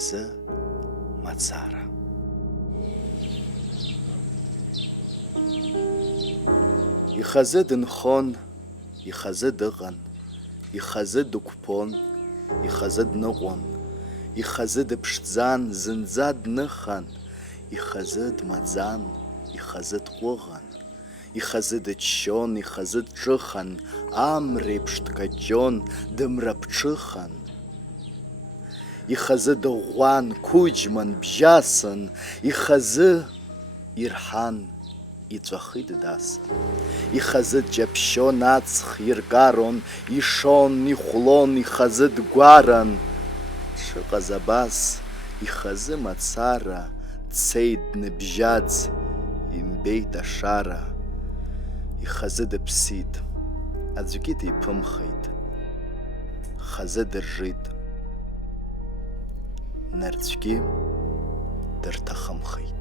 ихазы мацара. Ихазы дынхон, ихазы дыҟан, ихазы дықәԥон, ихазы дныҟәон, ихазы дыԥшӡан, зынӡа дныхан, ихазы дмаӡан, ихазы дҟәыӷан, ихазы дыччон, ихазы дҿыхан, амреиԥш дкаҷҷон, дымраԥҽыхан. Ихазы дыӷәӷәан, қәыџьман, бжьасын, ихазы ирҳан, иҵәахы ддасын. Ихазы дҷаԥшьон, аҵх иргарон, ишон, ихәлон, ихазы дгәаран. Дшыҟаз абас, ихазы мацара, дцеит дныбжьаӡ, имбеит ашара. Ихазы дыԥсит, аӡәгьы диԥымхеит, хазы дыржит, нарцәгьы дырҭахымхеит.